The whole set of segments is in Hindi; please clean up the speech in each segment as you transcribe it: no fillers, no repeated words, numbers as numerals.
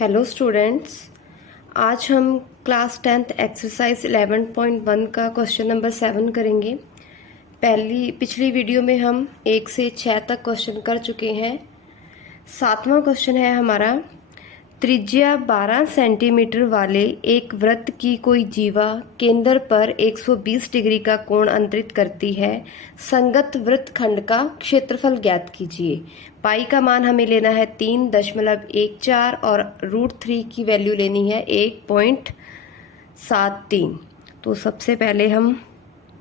हेलो स्टूडेंट्स, आज हम क्लास 10th एक्सरसाइज 11.1 का क्वेश्चन नंबर 7 करेंगे। पिछली वीडियो में हम 1 से 6 तक क्वेश्चन कर चुके हैं। 7वां क्वेश्चन है हमारा, त्रिज्या 12 सेंटीमीटर वाले एक वृत्त की कोई जीवा केंद्र पर 120 डिग्री का कोण अंतरित करती है। संगत वृत्तखंड का क्षेत्रफल ज्ञात कीजिए। पाई का मान हमें लेना है 3.14 और √3 की वैल्यू लेनी है 1.73। तो सबसे पहले हम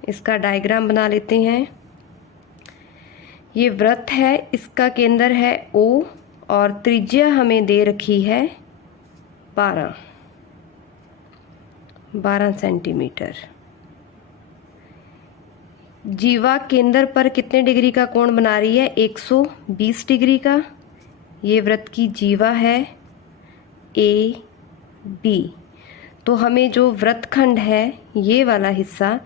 इसका डायग्राम बना लेते हैं। ये वृत्त है, इसका केंद्र है O और त्रिज्या हमें दे रखी है 12 सेंटीमीटर। जीवा केंद्र पर कितने डिग्री का कोण बना रही है? 120 डिग्री का। ये वृत्त की जीवा है AB। तो हमें जो वृत्तखंड है ये वाला हिस्सा,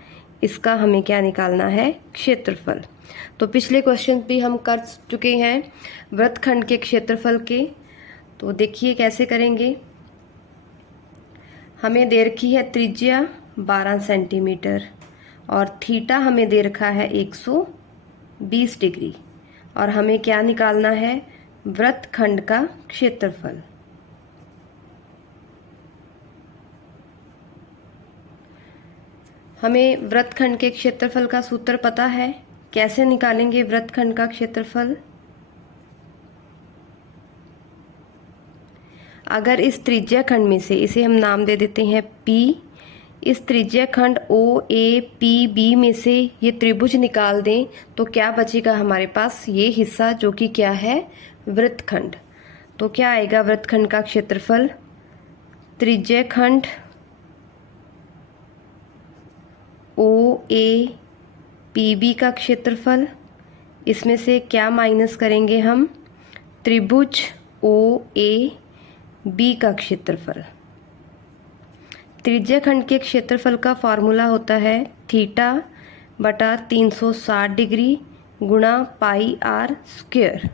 इसका हमें क्या निकालना है? क्षेत्रफल। तो पिछले क्वेश्चन भी हम कर चुके हैं वृत्तखंड के क्षेत्रफल के। तो देखिए कैसे करेंगे। हमें दे रखी है त्रिज्या 12 सेंटीमीटर और थीटा हमें दे रखा है 120 डिग्री और हमें क्या निकालना है? वृत्तखंड का क्षेत्रफल। हमें वृत्तखंड के क्षेत्रफल का सूत्र पता है। कैसे निकालेंगे वृत्तखंड का क्षेत्रफल? अगर इस त्रिज्या खंड में से, इसे हम नाम दे देते हैं P, इस त्रिज्या खंड OAPB में से ये त्रिभुज निकाल दें तो क्या बचेगा हमारे पास? ये हिस्सा जो कि क्या है? वृत्तखंड। तो क्या आएगा वृत्तखंड का क्षेत्रफल? त्रिज्या खंड OAPB का क्षेत्रफल, इसमें से क्या माइनस करेंगे हम? त्रिभुज OAB का क्षेत्रफल। त्रिज्या खंड के क्षेत्रफल का फॉर्मूला होता है थीटा बटा 360 डिग्री गुणा पाई r स्क्वायर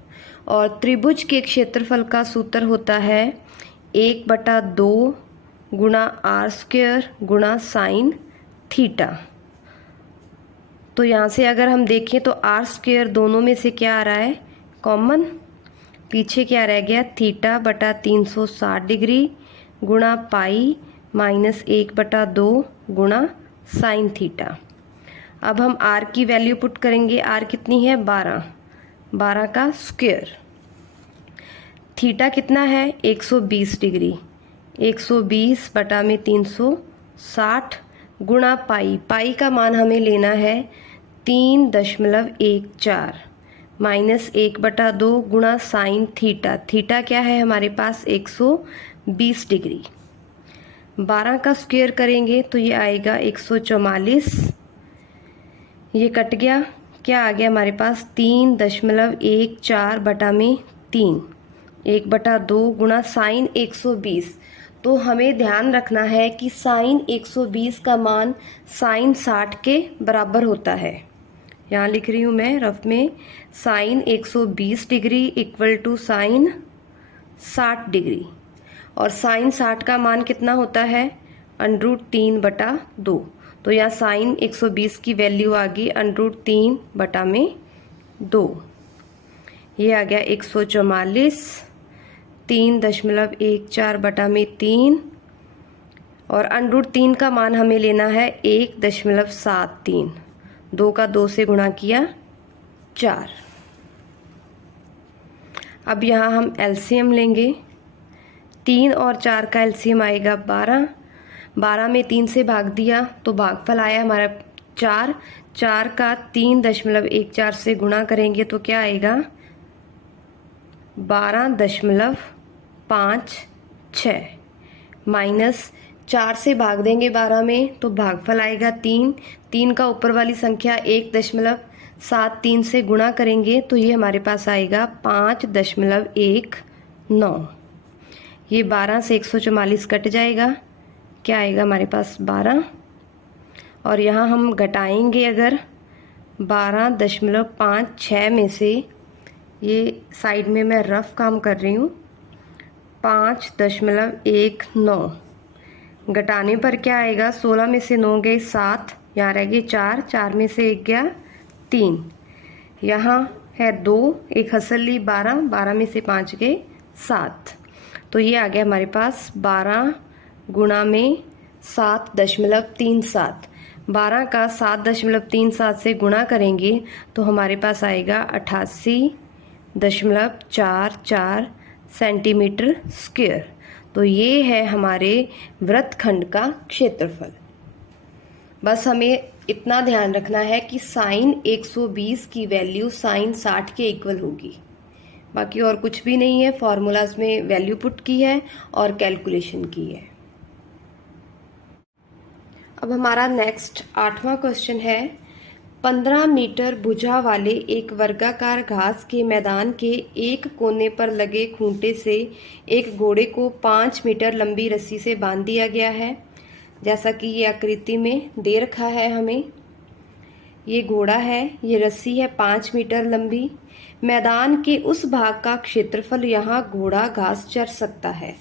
और त्रिभुज के क्षेत्रफल का सूत्र होता है 1/2 गुणा r स्क्वायर गुणा साइन थीटा। तो यहाँ से अगर हम देखें तो r स्क्वायर दोनों में से क्या आ रहा है? कॉमन। पीछे क्या रह गया? थीटा बटा 360 डिग्री गुणा पाई माइनस 1/2 गुणा साइन थीटा। अब हम r की वैल्यू पुट करेंगे। r कितनी है? 12 का स्क्वायर। थीटा कितना है? 120 डिग्री। 120 बटा में 360 गुणा पाई का मान हमें लेना है 3.14 माइनस 1/2 गुणा साइन थीटा। थीटा क्या है हमारे पास? 120 डिग्री। 12 का स्क्वायर करेंगे तो ये आएगा 144। ये कट गया, क्या आ गया हमारे पास? 3.14 बटा में 3, 1/2 गुणा साइन 120। तो हमें ध्यान रखना है कि साइन 120 का मान साइन 60 के बराबर होता है। यहाँ लिख रही हूँ मैं रफ में, sine 120 degree equal to sine 60 degree. और साइन 60 का मान कितना होता है? √3/2। तो यहाँ साइन 120 की वैल्यू आ गई √3/2। ये आ गया 144, 3.14 बटा में 3 और √3 का मान हमें लेना है 1.73। 2 का 2 से गुणा किया 4। अब यहाँ हम एलसीएम लेंगे। 3 और 4 का एलसीएम आएगा 12। 12 में 3 से भाग दिया तो भागफल आया हमारा 4। 4 का 3.14 से गुणा करेंगे तो क्या आएगा? 12.56 माइनस 4 से भाग देंगे 12 में तो भागफल आएगा 3। 3 का ऊपर वाली संख्या 1.73 से गुणा करेंगे तो ये हमारे पास आएगा 5.19। ये 12 से 144 कट जाएगा, क्या आएगा हमारे पास? 12। और यहाँ हम घटाएंगे अगर 12.56 में से, ये साइड में मैं रफ काम कर रही हूँ, 5.19। घटाने पर क्या आएगा, 16 में से 9 गए 7, यहाँ रह गए 4, 4 में से 1 गया 3, यहाँ है 2, एक हसल ली 12, 12 में से 5 गए 7। तो ये आ गया हमारे पास 12 गुणा में 7.37। 12 का 7.37 से गुणा करेंगे तो हमारे पास आएगा 88.44 सेंटीमीटर स्क्वायर। तो ये है हमारे वृत्तखंड का क्षेत्रफल। बस हमें इतना ध्यान रखना है कि साइन 120 की वैल्यू साइन 60 के इक्वल होगी, बाकी और कुछ भी नहीं है। फॉर्मूलाज में वैल्यू पुट की है और कैलकुलेशन की है। अब हमारा नेक्स्ट 8वां क्वेश्चन है, 15 मीटर भुजा वाले एक वर्गाकार घास के मैदान के एक कोने पर लगे खूंटे से एक घोड़े को 5 मीटर लंबी रस्सी से बांध दिया गया है। जैसा कि ये आकृति में दे रखा है हमें, ये घोड़ा है, ये रस्सी है 5 मीटर लंबी। मैदान के उस भाग का क्षेत्रफल यहाँ घोड़ा घास चर सकता है।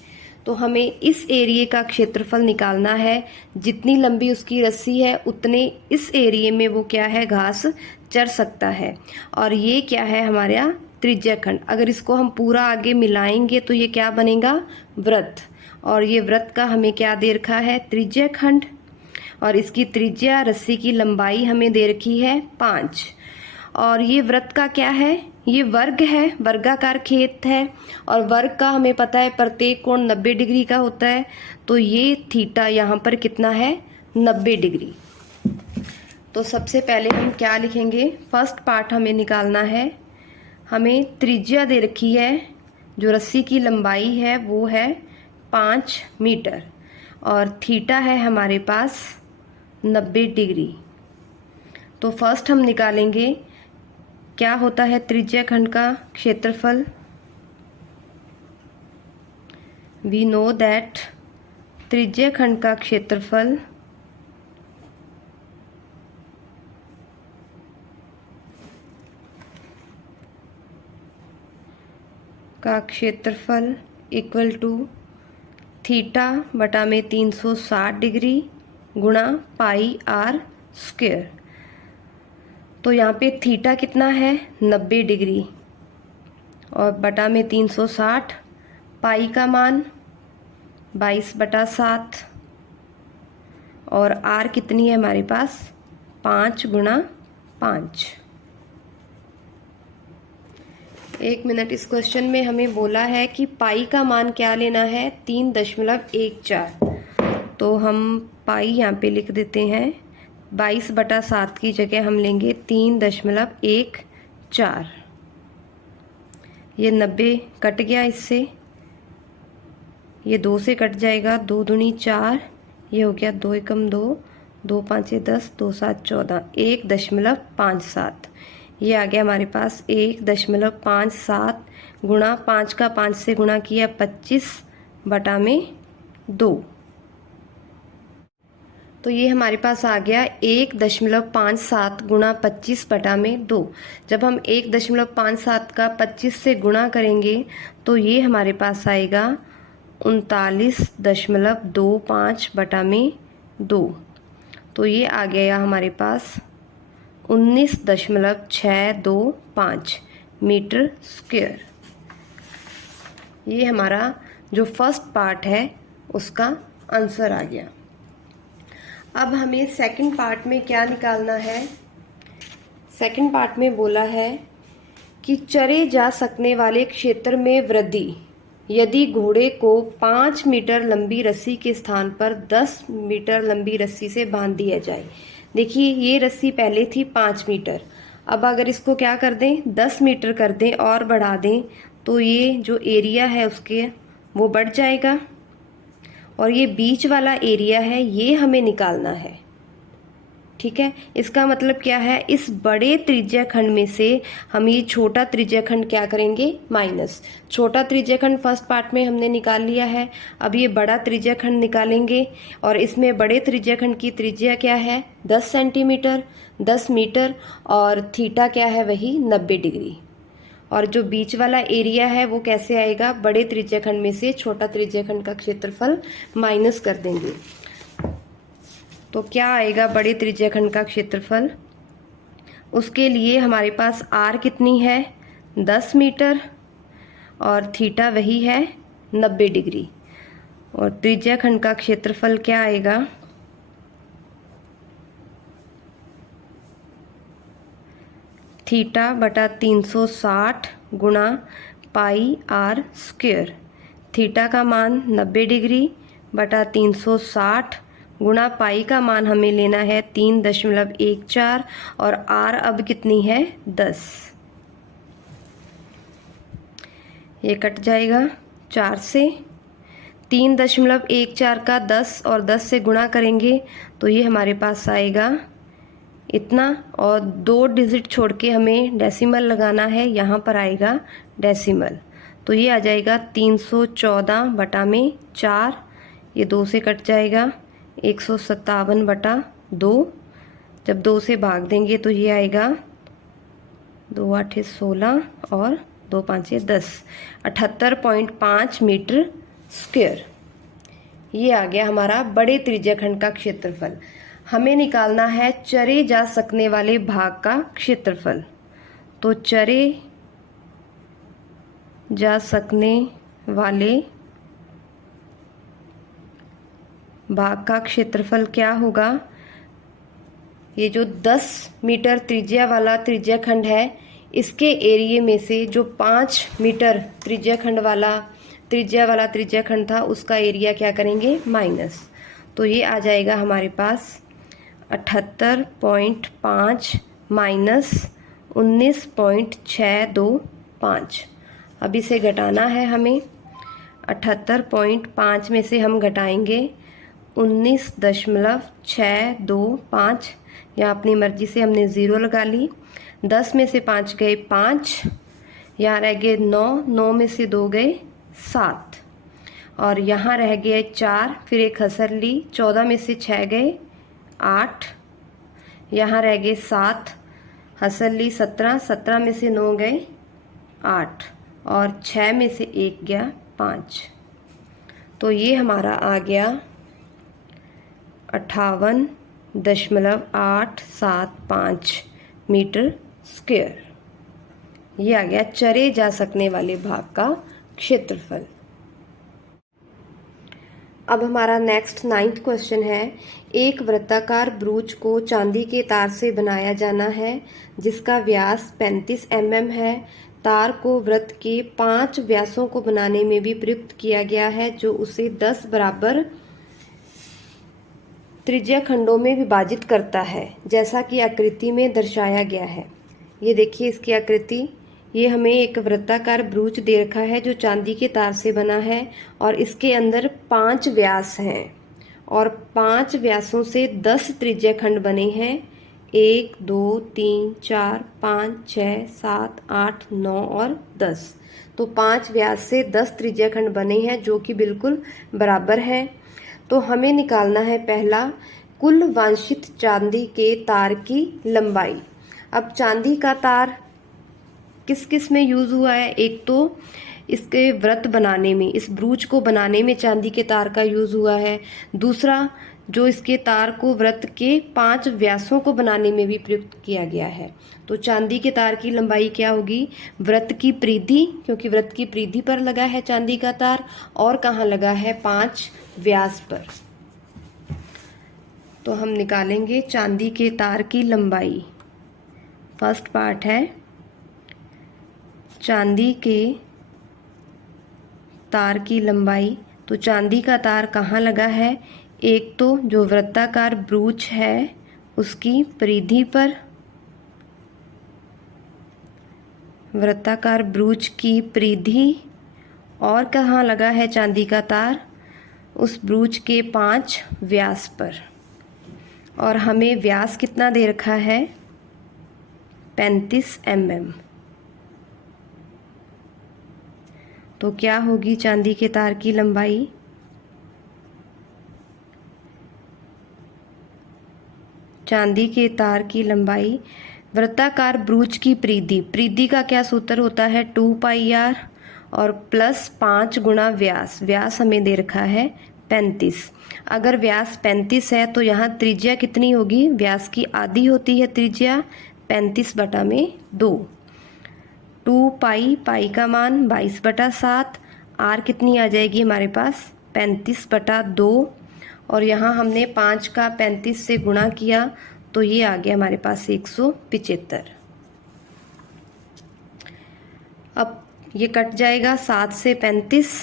तो हमें इस एरिए का क्षेत्रफल निकालना है। जितनी लंबी उसकी रस्सी है उतने इस एरिए में वो क्या है, घास चर सकता है। और ये क्या है, हमारा त्रिज्याखंड। अगर इसको हम पूरा आगे मिलाएंगे तो ये क्या बनेगा, वृत्त। और ये वृत्त का हमें क्या दे रखा है, त्रिज्याखंड। और इसकी त्रिज्या, रस्सी की लंबाई हमें दे रखी है 5। और ये वृत्त का क्या है, ये वर्ग है, वर्गाकार खेत है। और वर्ग का हमें पता है प्रत्येक कोण 90 डिग्री का होता है। तो ये थीटा यहाँ पर कितना है, 90 डिग्री। तो सबसे पहले हम क्या लिखेंगे, फर्स्ट पार्ट हमें निकालना है। हमें त्रिज्या दे रखी है, जो रस्सी की लंबाई है वो है 5 मीटर और थीटा है हमारे पास 90 डिग्री। तो फर्स्ट हम निकालेंगे क्या होता है त्रिज्याखंड का क्षेत्रफल। वी नो दैट त्रिज्याखंड का क्षेत्रफल इक्वल टू थीटा बटा में 360 डिग्री गुणा पाई आर स्क्वायर। तो यहाँ पे थीटा कितना है, 90 डिग्री और बटा में 360, पाई का मान 22/7 और आर कितनी है हमारे पास, 5 गुणा 5। 1 मिनट, इस क्वेश्चन में हमें बोला है कि पाई का मान क्या लेना है, 3.14। तो हम पाई यहाँ पे लिख देते हैं, 22/7 की जगह हम लेंगे 3.14। ये 90 कट गया, इससे ये 2 से कट जाएगा, 2 दूनी 4, ये हो गया 2 एकम 2, 2 5 10, 2 7 14, 1.57। ये आ गया हमारे पास 1.57 गुणा 5 का 5 से गुणा किया 25 बटा में 2। तो ये हमारे पास आ गया 1.57 गुणा 25 बटा में 2। जब हम 1.57 का 25 से गुणा करेंगे तो ये हमारे पास आएगा 39.25 बटा में 2। तो ये आ गया हमारे पास 19.625 मीटर स्क्वायर। ये हमारा जो फर्स्ट पार्ट है उसका आंसर आ गया। अब हमें सेकंड पार्ट में क्या निकालना है। सेकंड पार्ट में बोला है कि चरे जा सकने वाले क्षेत्र में वृद्धि यदि घोड़े को 5 मीटर लंबी रस्सी के स्थान पर 10 मीटर लंबी रस्सी से बांध दिया जाए। देखिए ये रस्सी पहले थी 5 मीटर, अब अगर इसको क्या कर दें 10 मीटर कर दें और बढ़ा दें तो ये जो एरिया है उसके वो बढ़ जाएगा। और ये बीच वाला एरिया है ये हमें निकालना है, ठीक है। इसका मतलब क्या है, इस बड़े त्रिज्याखंड में से हम ये छोटा त्रिज्याखंड क्या करेंगे, माइनस। छोटा त्रिज्याखंड फर्स्ट पार्ट में हमने निकाल लिया है, अब ये बड़ा त्रिज्याखंड निकालेंगे। और इसमें बड़े त्रिज्याखंड की त्रिज्या क्या है 10 सेंटीमीटर, 10 मीटर और थीटा क्या है वही 90 डिग्री। और जो बीच वाला एरिया है वो कैसे आएगा, बड़े त्रिज्याखंड में से छोटा त्रिज्याखंड का क्षेत्रफल माइनस कर देंगे। तो क्या आएगा बड़े त्रिज्याखंड का क्षेत्रफल, उसके लिए हमारे पास आर कितनी है 10 मीटर और थीटा वही है 90 डिग्री, और त्रिज्याखंड का क्षेत्रफल क्या आएगा, थीटा बटा 360 गुणा पाई आर स्क्वायर। थीटा का मान 90 डिग्री बटा 360 गुणा पाई का मान हमें लेना है 3.14 और आर अब कितनी है 10। ये कट जाएगा 4 से, 3.14 का 10 और 10 से गुणा करेंगे तो ये हमारे पास आएगा इतना, और 2 डिजिट छोड़ के हमें डेसिमल लगाना है, यहाँ पर आएगा डेसिमल, तो ये आ जाएगा 314 बटा में 4, ये 2 से कट जाएगा 157 बटा 2, जब 2 से भाग देंगे तो ये आएगा 2 8 16 और 2 5 10, 78.5 मीटर स्क्वायर। ये आ गया हमारा बड़े त्रिज्याखंड का क्षेत्रफल। हमें निकालना है चरे जा सकने वाले भाग का क्षेत्रफल। तो चरे जा सकने वाले भाग का क्षेत्रफल क्या होगा, ये जो 10 मीटर त्रिज्या वाला त्रिज्याखंड है इसके एरिया में से जो 5 मीटर त्रिज्याखंड वाला त्रिज्याखंड था उसका एरिया क्या करेंगे माइनस, तो ये आ जाएगा हमारे पास 78.5 माइनस 19.625। अब इसे घटाना है हमें, 78.5 में से हम घटाएंगे 19.625, यहाँ अपनी मर्जी से हमने ज़ीरो लगा ली, 10 में से 5 गए 5, यहाँ रह गए 9, 9 में से 2 गए 7, और यहाँ रह गए 4, फिर एक हसर ली, 14 में से 6 गए 8, यहाँ रह गए 7, हसर ली 17, 17 में से 9 गए 8, और 6 में से 1 गया 5, तो ये हमारा आ गया 58.875 मीटर स्क्वायर। ये आ गया चरे जा सकने वाले भाग का क्षेत्रफल। अब हमारा नेक्स्ट 9th क्वेश्चन है, एक वृत्ताकार ब्रूच को चांदी के तार से बनाया जाना है जिसका व्यास 35 mm है। तार को वृत्त के 5 व्यासों को बनाने में भी प्रयुक्त किया गया है जो उसे 10 बराबर त्रिज्या खंडों में विभाजित करता है, जैसा कि आकृति में दर्शाया गया है। ये देखिए इसकी आकृति, ये हमें एक वृत्ताकार ब्रूच दे रखा है जो चांदी के तार से बना है और इसके अंदर 5 व्यास हैं और 5 व्यासों से 10 त्रिज्या खंड बने हैं, 1 2 3 4 5 6 7 8 9 और 10। तो 5 व्यास से 10 त्रिज्या खंड बने हैं जो कि बिल्कुल बराबर है। तो हमें निकालना है पहला कुल वांछित चांदी के तार की लंबाई। अब चांदी का तार किस किस में यूज़ हुआ है, एक तो इसके व्रत बनाने में, इस ब्रूच को बनाने में चांदी के तार का यूज़ हुआ है, दूसरा जो इसके तार को व्रत के 5 व्यासों को बनाने में भी प्रयुक्त किया गया है। तो चांदी के तार की लंबाई क्या होगी, व्रत की परिधि, क्योंकि व्रत की परिधि पर लगा है चांदी का तार और कहाँ लगा है 5 व्यास पर। तो हम निकालेंगे चांदी के तार की लंबाई। फर्स्ट पार्ट है चांदी के तार की लंबाई। तो चांदी का तार कहाँ लगा है, एक तो जो वृत्ताकार ब्रूच है उसकी परिधि पर, वृत्ताकार ब्रूच की परिधि, और कहाँ लगा है चांदी का तार, उस ब्रूच के 5 व्यास पर। और हमें व्यास कितना दे रखा है 35 mm। तो क्या होगी चांदी के तार की लंबाई, चांदी के तार की लंबाई वृत्ताकार ब्रूज की परिधि, परिधि का क्या सूत्र होता है 2πr और प्लस 5 गुणा व्यास, व्यास हमें दे रखा है 35। अगर व्यास 35 है तो यहाँ त्रिज्या कितनी होगी, व्यास की आधी होती है त्रिज्या 35/2। 2 पाई का मान 22/7, आर कितनी आ जाएगी हमारे पास 35/2 और यहाँ हमने 5 का 35 से गुणा किया तो ये आ गया हमारे पास 175। अब ये कट जाएगा 7 से 35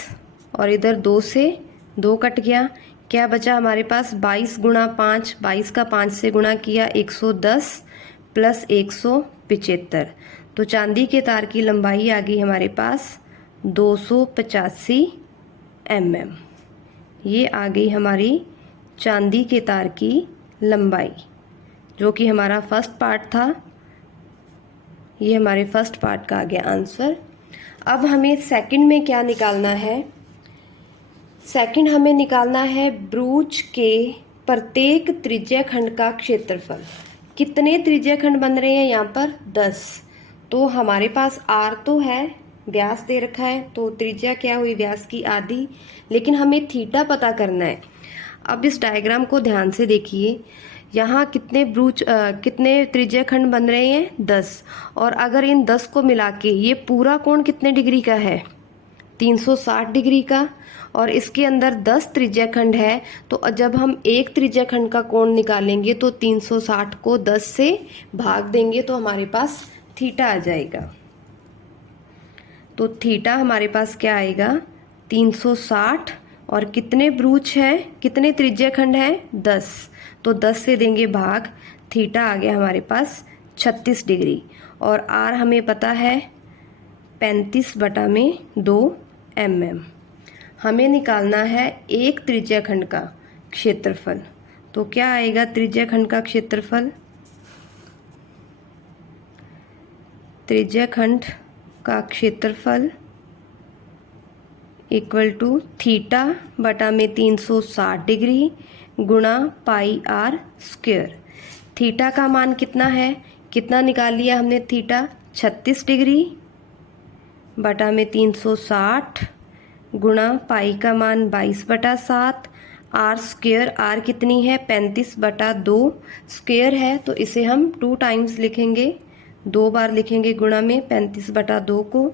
और इधर 2 से 2 कट गया, क्या बचा हमारे पास 22 गुणा 5, 22 का 5 से गुणा किया 110 प्लस 175। तो चांदी के तार की लंबाई आ गई हमारे पास 285 mm। ये आ गई हमारी चांदी के तार की लंबाई, जो कि हमारा फर्स्ट पार्ट था। ये हमारे फर्स्ट पार्ट का आ गया आंसर। अब हमें सेकंड में क्या निकालना है, सेकंड हमें निकालना है ब्रूज के प्रत्येक त्रिज्याखंड का क्षेत्रफल। कितने त्रिज्याखंड बन रहे हैं यहाँ पर 10। तो हमारे पास आर तो है, व्यास दे रखा है, तो त्रिज्या क्या हुई व्यास की आधी, लेकिन हमें थीटा पता करना है। अब इस डायग्राम को ध्यान से देखिए, यहाँ कितने त्रिज्याखंड बन रहे हैं 10, और अगर इन 10 को मिला के ये पूरा कोण कितने डिग्री का है 360 डिग्री का, और इसके अंदर 10 त्रिज्याखंड है, तो जब हम एक त्रिज्याखंड का कोण निकालेंगे तो 360 को 10 से भाग देंगे तो हमारे पास थीटा आ जाएगा। तो थीटा हमारे पास क्या आएगा 360, और कितने ब्रूज है, कितने त्रिज्याखंड है 10, तो 10 से देंगे भाग, थीटा आ गया हमारे पास 36 डिग्री। और आर हमें पता है 35/2 mm। हमें निकालना है एक त्रिज्याखंड का क्षेत्रफल। तो क्या आएगा त्रिज्याखंड का क्षेत्रफल, त्रिज्याखंड का क्षेत्रफल इक्वल टू थीटा बटा में 360 डिग्री गुणा पाई आर स्क्वायर। थीटा का मान कितना है, कितना निकाल लिया हमने थीटा 36 डिग्री बटा में 360 गुणा पाई का मान 22/7, आर स्क्वायर, आर कितनी है 35/2 स्क्वायर है, तो इसे हम 2 टाइम्स लिखेंगे, 2 बार लिखेंगे गुणा में 35/2 को।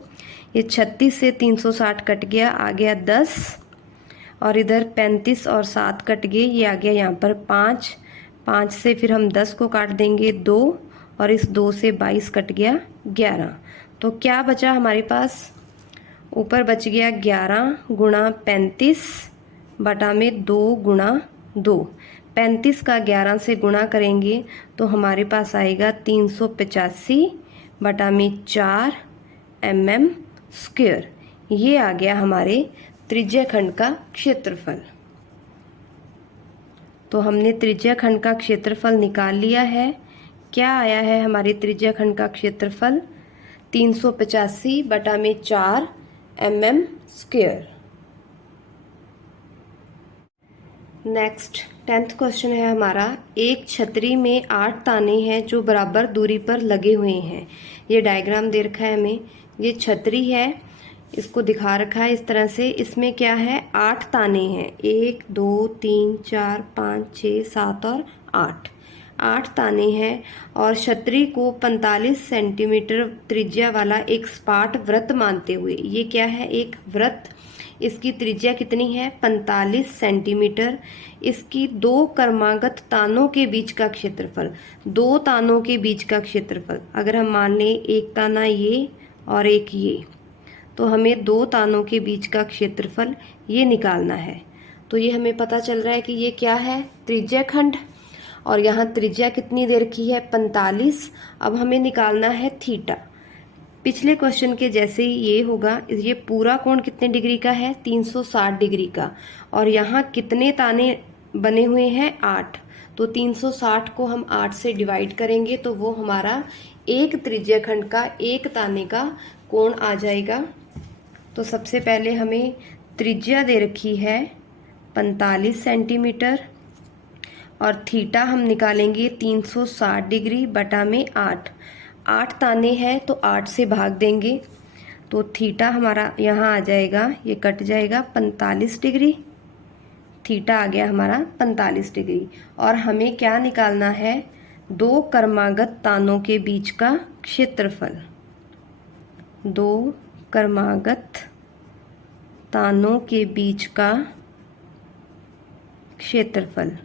ये 36 से 360 कट गया, आ गया 10, और इधर 35 और 7 कट गए, ये आ गया यहाँ पर 5, 5 से फिर हम 10 को काट देंगे 2, और इस 2 से 22 कट गया 11। तो क्या बचा हमारे पास, ऊपर बच गया 11 गुणा 35 बटा में 2 गुणा 2। 35 का 11 से गुणा करेंगे तो हमारे पास आएगा 385 बटा में 4 mm स्क्वायर। ये आ गया हमारे त्रिज्याखंड का क्षेत्रफल। तो हमने त्रिज्याखंड का क्षेत्रफल निकाल लिया है। क्या आया है हमारे त्रिज्याखंड का क्षेत्रफल 385 बटा में 4 mm square. Next 10th question है हमारा, एक छतरी में 8 ताने हैं जो बराबर दूरी पर लगे हुए हैं। ये डायग्राम दे रखा है हमें, ये छतरी है, इसको दिखा रखा है इस तरह से। इसमें क्या है 8 ताने हैं, 1 2 3 4 5 6 7 और 8 ताने हैं, और छतरी को 45 सेंटीमीटर त्रिज्या वाला एक सपाट वृत्त मानते हुए, ये क्या है एक वृत्त, इसकी त्रिज्या कितनी है 45 सेंटीमीटर। इसकी 2 क्रमागत तानों के बीच का क्षेत्रफल, 2 तानों के बीच का क्षेत्रफल, अगर हम मान लें एक ताना ये और एक ये, तो हमें 2 तानों के बीच का क्षेत्रफल ये निकालना है। तो ये हमें पता चल रहा है कि ये क्या है त्रिज्याखंड, और यहाँ त्रिज्या कितनी दे रखी है 45। अब हमें निकालना है थीटा। पिछले क्वेश्चन के जैसे ही ये होगा, ये पूरा कोण कितने डिग्री का है 360 डिग्री का, और यहाँ कितने ताने बने हुए हैं 8, तो 360 को हम 8 से डिवाइड करेंगे तो वो हमारा एक त्रिज्याखंड का एक ताने का कोण आ जाएगा। तो सबसे पहले हमें त्रिज्या दे रखी है 45 सेंटीमीटर, और थीटा हम निकालेंगे 360 डिग्री बटा में 8। 8 ताने हैं तो 8 से भाग देंगे, तो थीटा हमारा यहाँ आ जाएगा, ये कट जाएगा 45 डिग्री। थीटा आ गया हमारा 45 डिग्री। और हमें क्या निकालना है, दो क्रमागत तानों के बीच का क्षेत्रफल। दो क्रमागत तानों के बीच का क्षेत्रफल।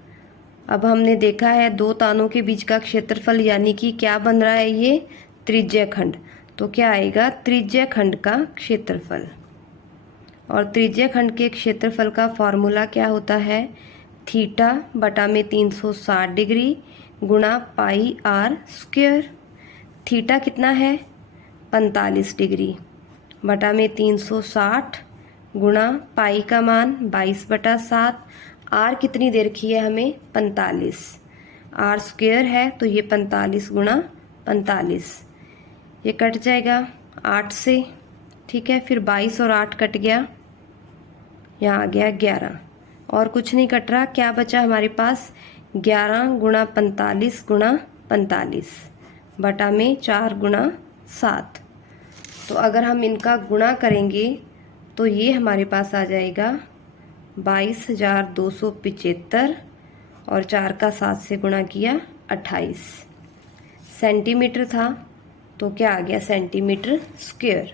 अब हमने देखा है दो तानों के बीच का क्षेत्रफल यानी कि क्या बन रहा है, ये त्रिज्याखंड। तो क्या आएगा, त्रिज्याखंड का क्षेत्रफल। और त्रिज्याखंड के क्षेत्रफल का फॉर्मूला क्या होता है, थीटा बटा में 360 डिग्री गुणा पाई आर स्क्वायर। थीटा कितना है 45 डिग्री बटा में 360 गुणा पाई का मान 22/7। आर कितनी दे रखी है हमें 45, आर स्क्वायर है तो ये 45 गुणा 45, ये कट जाएगा 8 से, ठीक है। फिर 22 और 8 कट गया, यहाँ आ गया 11 और कुछ नहीं कट रहा। क्या बचा हमारे पास, 11 गुणा 45 गुणा 45 बटा में 4 गुणा 7। तो अगर हम इनका गुणा करेंगे तो ये हमारे पास आ जाएगा 22,275 और 4 का 7 से गुणा किया 28 सेंटीमीटर था, तो क्या आ गया सेंटीमीटर स्क्वायर।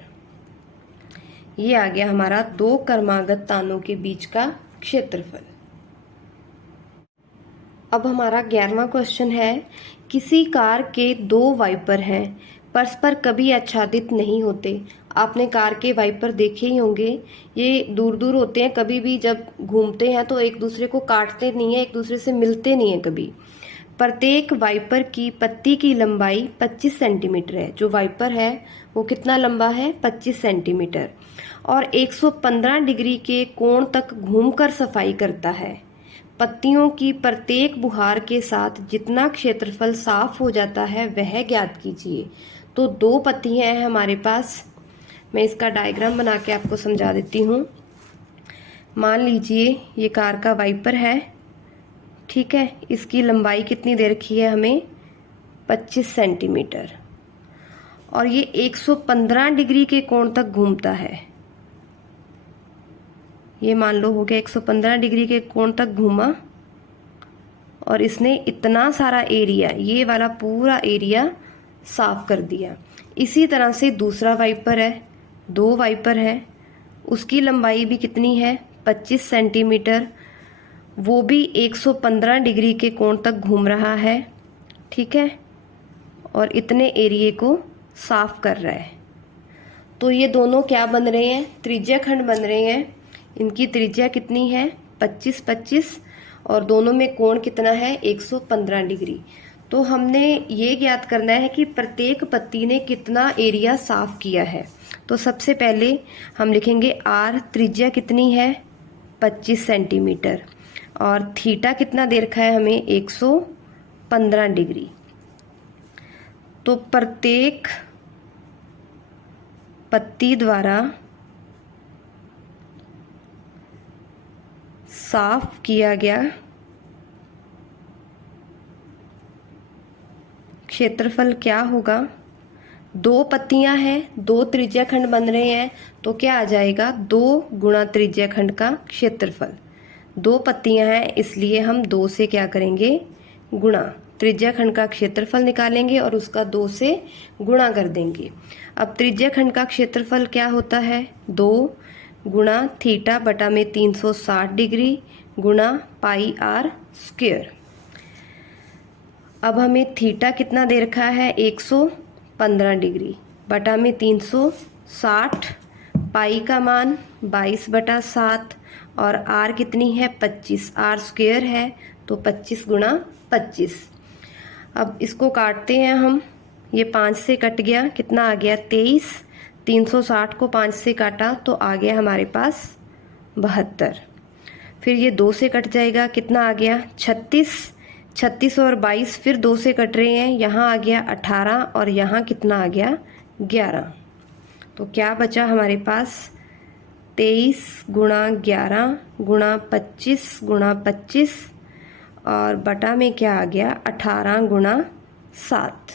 ये आ गया हमारा दो क्रमागत तानों के बीच का क्षेत्रफल। अब हमारा 11वां क्वेश्चन है, किसी कार के दो वाइपर हैं परस्पर कभी आच्छादित नहीं होते। आपने कार के वाइपर देखे ही होंगे, ये दूर दूर होते हैं, कभी भी जब घूमते हैं तो एक दूसरे को काटते नहीं है, एक दूसरे से मिलते नहीं है कभी। प्रत्येक वाइपर की पत्ती की लंबाई 25 सेंटीमीटर है। जो वाइपर है वो कितना लंबा है, 25 सेंटीमीटर, और 115 डिग्री के कोण तक घूमकर सफाई करता है। पत्तियों की प्रत्येक बुहार के साथ जितना क्षेत्रफल साफ हो जाता है वह ज्ञात कीजिए। तो दो पत्तियां हैं हमारे पास, मैं इसका डायग्राम बना के आपको समझा देती हूँ। मान लीजिए ये कार का वाइपर है, ठीक है। इसकी लंबाई कितनी दे रखी है हमें, 25 सेंटीमीटर, और ये 115 डिग्री के कोण तक घूमता है। ये मान लो हो गया 115 डिग्री के कोण तक घूमा, और इसने इतना सारा एरिया, ये वाला पूरा एरिया साफ कर दिया। इसी तरह से दूसरा वाइपर है, दो वाइपर है, उसकी लंबाई भी कितनी है 25 सेंटीमीटर, वो भी 115 डिग्री के कोण तक घूम रहा है, ठीक है, और इतने एरिए को साफ कर रहा है। तो ये दोनों क्या बन रहे हैं, त्रिज्याखंड बन रहे हैं। इनकी त्रिज्या कितनी है 25-25, और दोनों में कोण कितना है 115 डिग्री। तो हमने ये ज्ञात करना है कि प्रत्येक पत्ती ने कितना एरिया साफ किया है। तो सबसे पहले हम लिखेंगे आर, त्रिज्या कितनी है 25 सेंटीमीटर, और थीटा कितना दे रखा है हमें 115 डिग्री। तो प्रत्येक पत्ती द्वारा साफ किया गया क्षेत्रफल क्या होगा, दो पत्तियां हैं, दो त्रिज्याखंड बन रहे हैं, तो क्या आ जाएगा 2 गुणा त्रिज्याखंड का क्षेत्रफल। दो पत्तियां हैं इसलिए हम 2 से क्या करेंगे, गुणा, त्रिज्याखंड का क्षेत्रफल निकालेंगे और उसका 2 से गुणा कर देंगे। अब त्रिज्याखंड का क्षेत्रफल क्या होता है, 2 गुणा थीटा बटा में 360 डिग्री गुणा पाई आर स्क्वायर। अब हमें थीटा कितना दे रखा है 115 डिग्री बटा में 360, पाई का मान 22/7, और आर कितनी है 25, आर स्क्वायर है तो 25 गुणा 25। अब इसको काटते हैं हम, ये 5 से कट गया, कितना आ गया 23, 360 को 5 से काटा तो आ गया हमारे पास 72। फिर ये 2 से कट जाएगा, कितना आ गया 36, 36 और 22 फिर 2 से कट रहे हैं, यहाँ आ गया 18 और यहाँ कितना आ गया 11। तो क्या बचा हमारे पास 23 गुणा 11 गुणा 25 गुणा 25, और बटा में क्या आ गया 18 गुणा 7।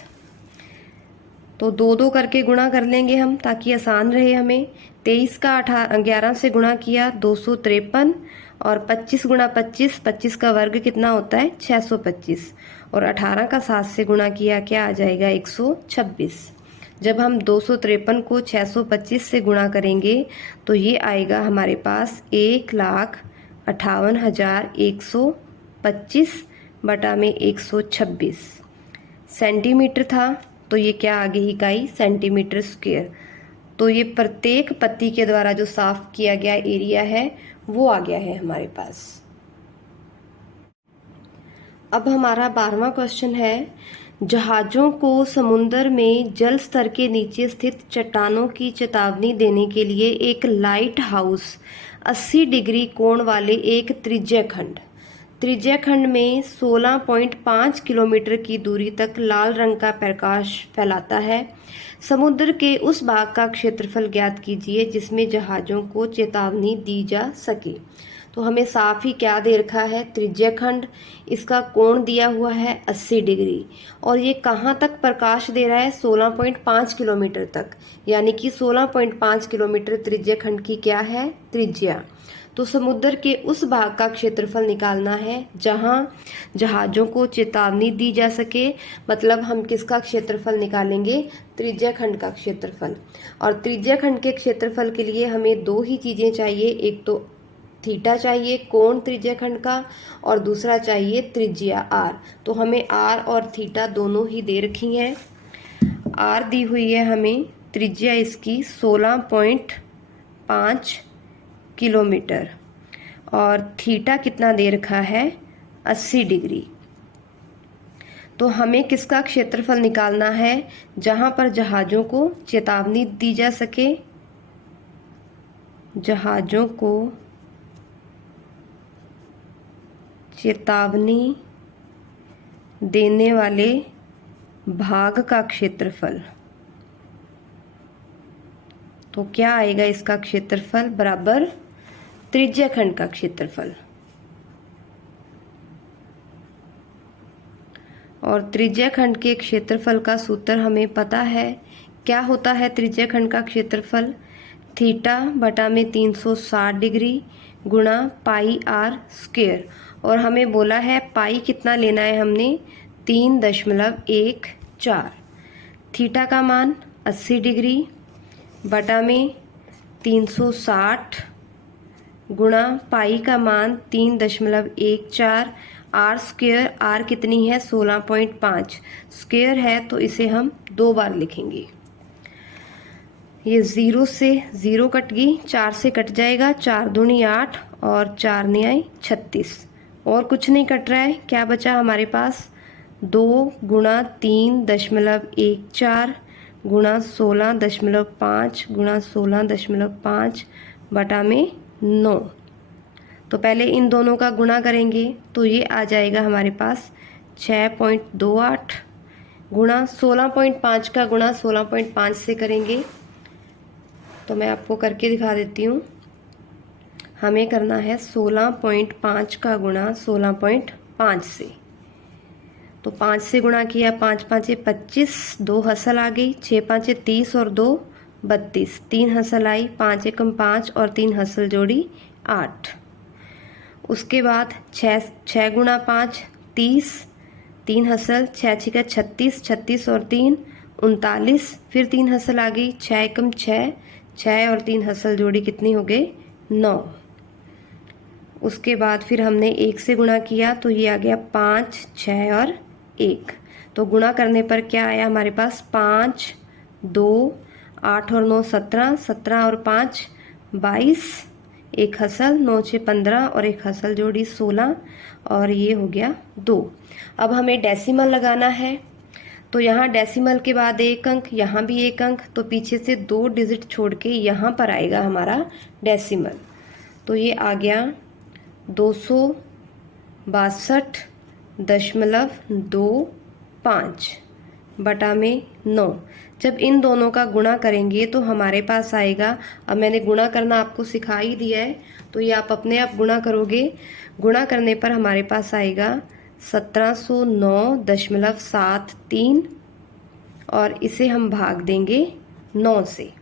तो 2 करके गुणा कर लेंगे हम ताकि आसान रहे हमें। 23 का 11 से गुणा किया 253, और 25 गुणा 25, 25 का वर्ग कितना होता है 625, और 18 का 7 से गुणा किया क्या आ जाएगा 126। जब हम 253 को 625 से गुणा करेंगे तो ये आएगा हमारे पास 1,58,125 बटा में 126 सेंटीमीटर था। तो ये क्या आ गई इकाई सेंटीमीटर स्क्वायर। तो ये प्रत्येक पत्ती के द्वारा जो साफ किया गया एरिया है वो आ गया है हमारे पास। अब हमारा 12वां क्वेश्चन है, जहाज़ों को समुद्र में जल स्तर के नीचे स्थित चट्टानों की चेतावनी देने के लिए एक लाइट हाउस 80 डिग्री कोण वाले एक त्रिज्या खंड में 16.5 किलोमीटर की दूरी तक लाल रंग का प्रकाश फैलाता है। समुद्र के उस भाग का क्षेत्रफल ज्ञात कीजिए जिसमें जहाज़ों को चेतावनी दी जा सके। तो हमें साफ ही क्या दे रखा है त्रिज्या खंड, इसका कोण दिया हुआ है 80 डिग्री, और ये कहाँ तक प्रकाश दे रहा है 16.5 किलोमीटर तक, यानी कि 16.5 किलोमीटर त्रिज्या खंड की क्या है त्रिज्या। तो समुद्र के उस भाग का क्षेत्रफल निकालना है जहां जहाज़ों को चेतावनी दी जा सके, मतलब हम किसका क्षेत्रफल निकालेंगे त्रिज्या खंड का क्षेत्रफल। और त्रिज्या खंड के क्षेत्रफल के लिए हमें 2 ही चीज़ें चाहिए, एक तो थीटा चाहिए कोण त्रिज्या खंड का, और दूसरा चाहिए त्रिज्या आर। तो हमें आर और थीटा दोनों ही दे रखी हैं। आर दी हुई है हमें, त्रिज्या इसकी 16.5 किलोमीटर, और थीटा कितना दे रखा है 80 डिग्री। तो हमें किसका क्षेत्रफल निकालना है जहां पर जहाज़ों को चेतावनी दी जा सके, जहाज़ों को चेतावनी देने वाले भाग का क्षेत्रफल। तो क्या आएगा इसका क्षेत्रफल बराबर त्रिज्या खंड का क्षेत्रफल। और त्रिज्या खंड के क्षेत्रफल का सूत्र हमें पता है, क्या होता है त्रिज्या खंड का क्षेत्रफल, थीटा बटा में 360 डिग्री गुणा पाई आर स्क्वायर। और हमें बोला है पाई कितना लेना है हमने 3.14। थीटा का मान 80 डिग्री बटा में 360 गुणा पाई का मान 3.14, आर स्क्वायर, आर कितनी है 16.5, स्क्वायर है तो इसे हम 2 बार लिखेंगे। ये 0 से 0 कट गई, 4 से कट जाएगा, 4 दूनी 8 और 4 9 36, और कुछ नहीं कट रहा है। क्या बचा हमारे पास 2 गुणा 3.14 गुणा 16.5 गुणा 16.5 बटा में 9। तो पहले इन दोनों का गुणा करेंगे तो ये आ जाएगा हमारे पास 6.28 गुणा 16.5 का गुणा 16.5 से करेंगे। तो मैं आपको करके दिखा देती हूँ। हमें करना है 16.5 का गुणा 16.5 से। तो 5 से गुणा किया, 5 5 25, 2 हसल आ गई, 6 5 30 और 2 32, 3 हसल आई, 5 एकम 5 और 3 हसल जोड़ी 8। उसके बाद 6 गुणा 5 30, 3 हसल, 6 6 36, 36 और 3 39, फिर 3 हसल आ गई, 6 एकम 6, 6 और 3 हसल जोड़ी कितनी हो गई 9। उसके बाद फिर हमने 1 से गुणा किया तो ये आ गया 5 6 और 1। तो गुणा करने पर क्या आया हमारे पास 5 2 8 और 9 17, 17 और 5 22, 1 हसल, 9 6 15 और 1 हसल जोड़ी 16, और ये हो गया 2। अब हमें डेसिमल लगाना है, तो यहाँ डेसिमल के बाद 1 अंक, यहाँ भी 1 अंक, तो पीछे से 2 डिजिट छोड़ के यहाँ पर आएगा हमारा डेसिमल। तो ये आ गया 262.25 बटा में 9। जब इन दोनों का गुणा करेंगे तो हमारे पास आएगा, अब मैंने गुणा करना आपको सिखा ही दिया है तो ये आप अपने आप गुणा करोगे। गुणा करने पर हमारे पास आएगा 1709.73 और इसे हम भाग देंगे 9 से।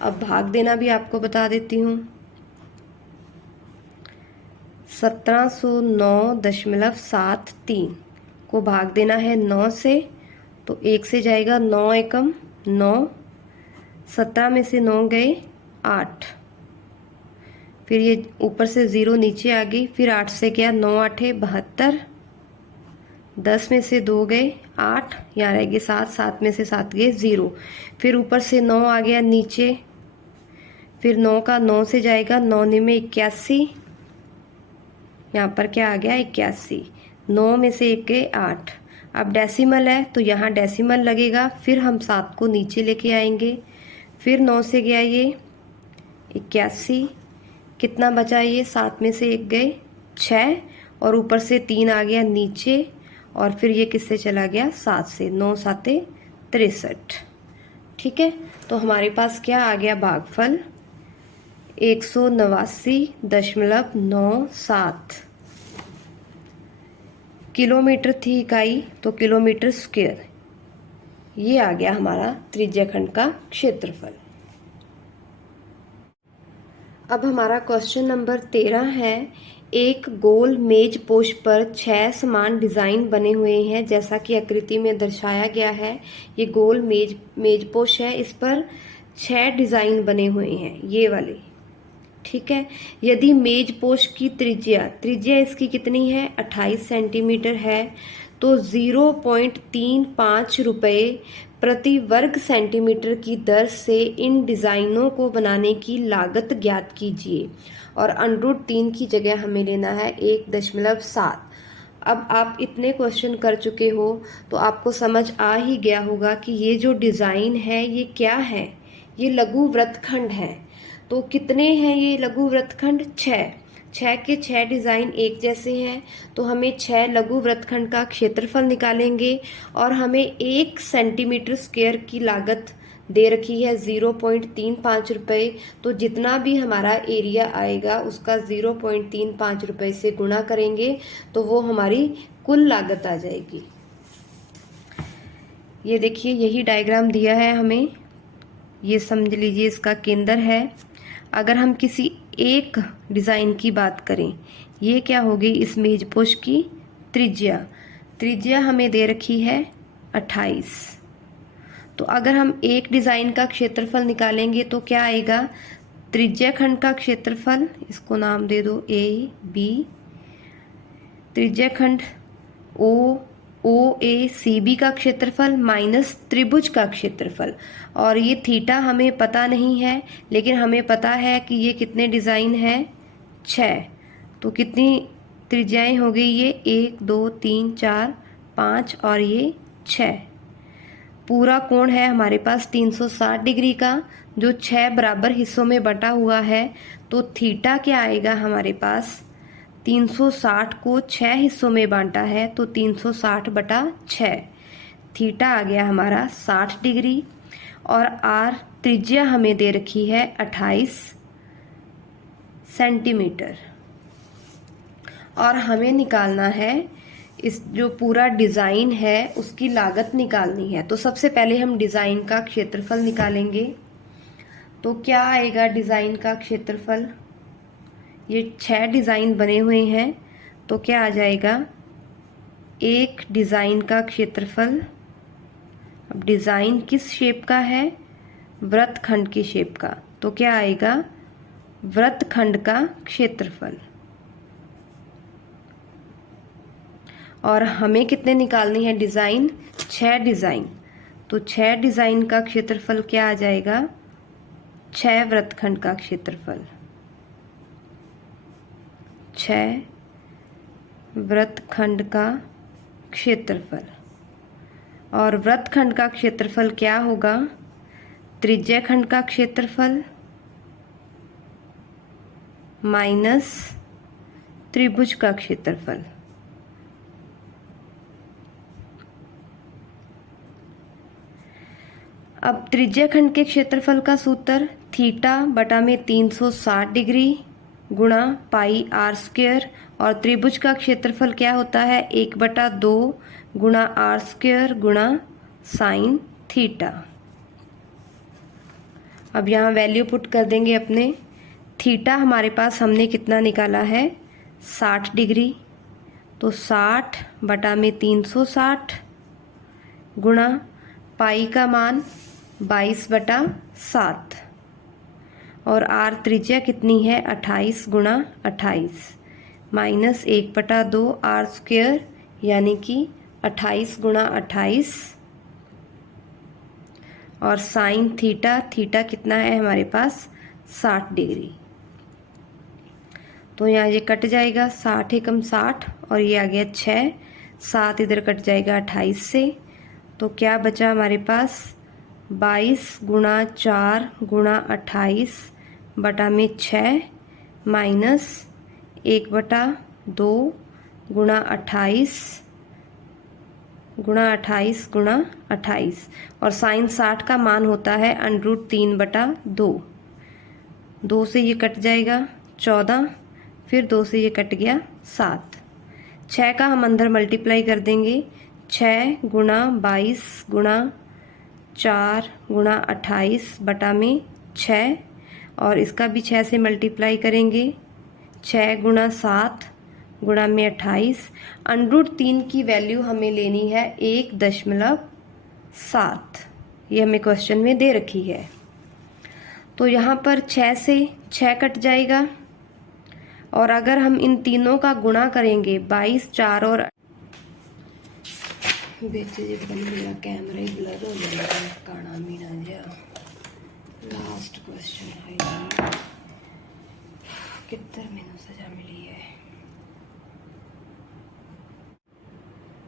अब भाग देना भी आपको बता देती हूँ। 1709.73 को भाग देना है 9 से, तो 1 से जाएगा 9 एकम 9, 17 में से 9 गए 8, फिर ये ऊपर से 0 नीचे आ गई, फिर 8 से गया 9 8 72, 10 में से 2 गए 8, यहाँ रह गए 7, 7 में से 7 गए 0, फिर ऊपर से 9 आ गया नीचे, फिर 9 का 9 से जाएगा 9 में 81, यहाँ पर क्या आ गया 81, 9 में से 1 गए 8। अब डेसिमल है तो यहाँ डेसिमल लगेगा, फिर हम 7 को नीचे लेके आएंगे, फिर 9 से गया ये 81, कितना बचा ये 7 में से 1 गए 6 और ऊपर से 3 आ गया नीचे, और फिर ये किससे चला गया 7 से, 9 7 63। ठीक है, तो हमारे पास क्या आ गया भागफल 189.97 किलोमीटर थी इकाई, तो किलोमीटर स्क्वायर, ये आ गया हमारा त्रिज्याखंड का क्षेत्रफल। अब हमारा क्वेश्चन नंबर 13 है, एक गोल मेज पोश पर 6 समान डिज़ाइन बने हुए हैं जैसा कि आकृति में दर्शाया गया है। ये गोल मेज पोश है, इस पर 6 डिज़ाइन बने हुए हैं ये वाले। ठीक है, यदि मेज पोश की त्रिज्या इसकी कितनी है 28 सेंटीमीटर है, तो 0.35 रुपये प्रति वर्ग सेंटीमीटर की दर से इन डिज़ाइनों को बनाने की लागत ज्ञात कीजिए, और √3 की जगह हमें लेना है 1.7। अब आप इतने क्वेश्चन कर चुके हो तो आपको समझ आ ही गया होगा कि ये जो डिज़ाइन है ये क्या है, ये लघु वृत्तखंड है। तो कितने हैं ये लघु वृत्तखंड 6 के 6 डिज़ाइन एक जैसे हैं, तो हमें 6 लघु वृत्तखंड का क्षेत्रफल निकालेंगे, और हमें 1 सेंटीमीटर स्क्वायर की लागत दे रखी है 0.35 रुपये, तो जितना भी हमारा एरिया आएगा उसका 0.35 रुपये से गुणा करेंगे तो वो हमारी कुल लागत आ जाएगी। ये देखिए यही डायग्राम दिया है हमें, ये समझ लीजिए इसका केंद्र है। अगर हम किसी एक डिज़ाइन की बात करें, ये क्या होगी इस मेज पोश की त्रिज्या हमें दे रखी है 28, तो अगर हम एक डिज़ाइन का क्षेत्रफल निकालेंगे तो क्या आएगा, त्रिज्याखंड का क्षेत्रफल, इसको नाम दे दो AB, त्रिज्याखंड OACB का क्षेत्रफल माइनस त्रिभुज का क्षेत्रफल, और ये थीटा हमें पता नहीं है, लेकिन हमें पता है कि ये कितने डिज़ाइन है 6, तो कितनी त्रिज्याएं हो गई ये 1 2 3 4 5 और ये 6। पूरा कोण है हमारे पास 360 डिग्री का, जो 6 बराबर हिस्सों में बटा हुआ है, तो थीटा क्या आएगा हमारे पास 360 को 6 हिस्सों में बांटा है, तो 360/6, थीटा आ गया हमारा 60 डिग्री, और आर त्रिज्या हमें दे रखी है 28 सेंटीमीटर, और हमें निकालना है इस जो पूरा डिज़ाइन है उसकी लागत निकालनी है। तो सबसे पहले हम डिज़ाइन का क्षेत्रफल निकालेंगे, तो क्या आएगा डिज़ाइन का क्षेत्रफल, ये 6 डिज़ाइन बने हुए हैं, तो क्या आ जाएगा एक डिज़ाइन का क्षेत्रफल। अब डिज़ाइन किस शेप का है, वृत्तखंड की शेप का, तो क्या आएगा वृत्तखंड का क्षेत्रफल। और हमें कितने निकालनी है डिज़ाइन 6 डिज़ाइन, तो 6 डिज़ाइन का क्षेत्रफल क्या आ जाएगा 6 वृत्तखंड का क्षेत्रफल, 6 वृत्तखंड का क्षेत्रफल। और वृत्तखंड का क्षेत्रफल क्या होगा, त्रिज्याखंड का क्षेत्रफल माइनस त्रिभुज का क्षेत्रफल। अब त्रिज्याखंड के क्षेत्रफल का सूत्र थीटा बटा में 360 डिग्री गुणा पाई आर स्क्वायर, और त्रिभुज का क्षेत्रफल क्या होता है 1/2 गुणा आर स्क्वायर गुणा साइन थीटा। अब यहाँ वैल्यू पुट कर देंगे अपने। थीटा हमारे पास हमने कितना निकाला है 60 डिग्री, तो 60/360 गुणा पाई का मान 22/7, और आर त्रिज्या कितनी है 28 गुणा 28 माइनस 1/2 आर स्क्वायर यानी कि 28 गुणा 28, और साइन थीटा, थीटा कितना है हमारे पास 60 डिग्री। तो यहाँ ये कट जाएगा 60 एकम 60, और ये आ गया 6, 7 इधर कट जाएगा 28 से, तो क्या बचा हमारे पास 22 गुणा 4 गुणा 28 बटा में 6 माइनस 1/2 गुणा 28 गुणा 28 गुणा 28, और साइन 60 का मान होता है √3/2। 2 से ये कट जाएगा 14, फिर 2 से ये कट गया 7, 6 का हम अंदर मल्टीप्लाई कर देंगे, 6 गुणा 22 गुणा 4 गुणा 28 बटा में 6, और इसका भी 6 से मल्टीप्लाई करेंगे, 6 गुणा 7 गुणा में 28, √3 की वैल्यू हमें लेनी है 1.7, ये हमें क्वेश्चन में दे रखी है। तो यहाँ पर 6 से 6 कट जाएगा, और अगर हम इन तीनों का गुणा करेंगे 22, 4 और मेरा कैमरा ही ब्लर हो जाएगा, काना मीना जा। लास्ट क्वेश्चन है कितना मैंने सजा मिली है।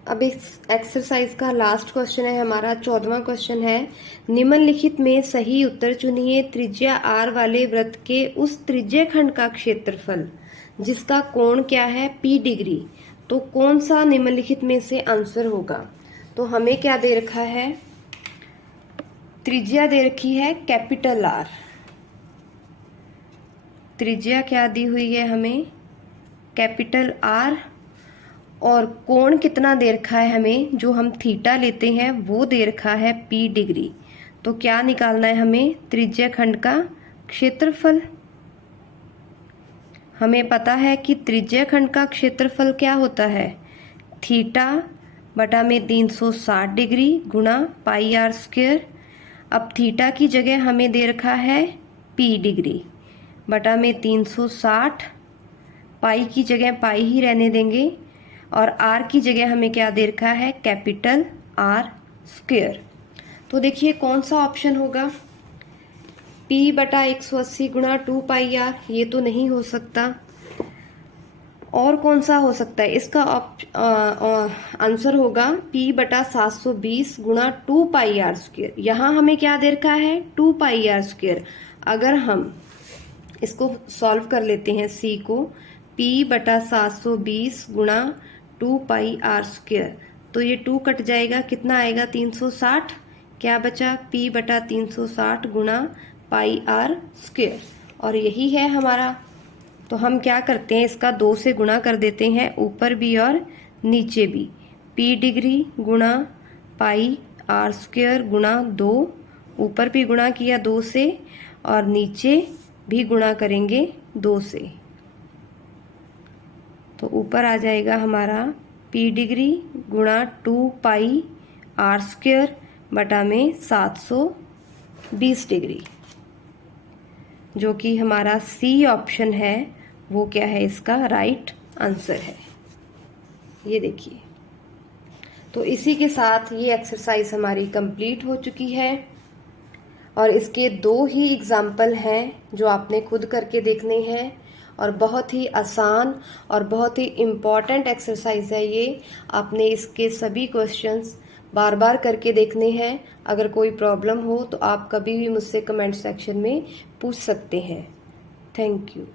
अब इस एक्सरसाइज का लास्ट क्वेश्चन है हमारा 14वां क्वेश्चन है, निम्नलिखित में सही उत्तर चुनिए। त्रिज्या r वाले वृत्त के उस त्रिज्य खंड का क्षेत्रफल जिसका कोण क्या है p डिग्री, तो कौन सा निम्नलिखित में से आंसर होगा। तो हमें क्या दे रखा है, त्रिज्या दे रखी है कैपिटल R, त्रिज्या क्या दी हुई है हमें कैपिटल R, और कोण कितना दे रखा है हमें, जो हम थीटा लेते हैं वो दे रखा है p डिग्री। तो क्या निकालना है हमें, त्रिज्य खंड का क्षेत्रफल। हमें पता है कि त्रिज्य खंड का क्षेत्रफल क्या होता है थीटा बटा में 360 डिग्री गुणा पाई आर स्क्वायर। अब थीटा की जगह हमें दे रखा है p डिग्री बटा में 360, पाई की जगह पाई ही रहने देंगे, और r की जगह हमें क्या दे रखा है कैपिटल R स्क्वायर। तो देखिए कौन सा ऑप्शन होगा, p/180 गुणा 2πr, ये तो नहीं हो सकता। और कौन सा हो सकता है, इसका आंसर होगा p/720 गुणा 2πr स्क्वायर। यहाँ हमें क्या दे रखा है 2πr स्क्वायर। अगर हम इसको सॉल्व कर लेते हैं c को, p/720 गुणा 2πr स्क्वायर, तो ये 2 कट जाएगा, कितना आएगा 360, क्या बचा p/360 गुणा पाई आर स्क्वायर, और यही है हमारा। तो हम क्या करते हैं, इसका 2 से गुणा कर देते हैं, ऊपर भी और नीचे भी, p डिग्री गुणा पाई आर स्क्वायर गुणा 2, ऊपर भी गुणा किया 2 से, और नीचे भी गुणा करेंगे 2 से, तो ऊपर आ जाएगा हमारा p डिग्री गुणा 2π आर स्क्वायर बटा में 720 डिग्री, जो कि हमारा सी ऑप्शन है वो क्या है, इसका राइट आंसर है। ये देखिए, तो इसी के साथ ये एक्सरसाइज हमारी कंप्लीट हो चुकी है, और इसके 2 ही एग्जाम्पल हैं जो आपने खुद करके देखने हैं, और बहुत ही आसान और बहुत ही इम्पॉर्टेंट एक्सरसाइज है ये। आपने इसके सभी क्वेश्चंस बार बार करके देखने हैं। अगर कोई प्रॉब्लम हो तो आप कभी भी मुझसे कमेंट सेक्शन में पूछ सकते हैं। Thank you.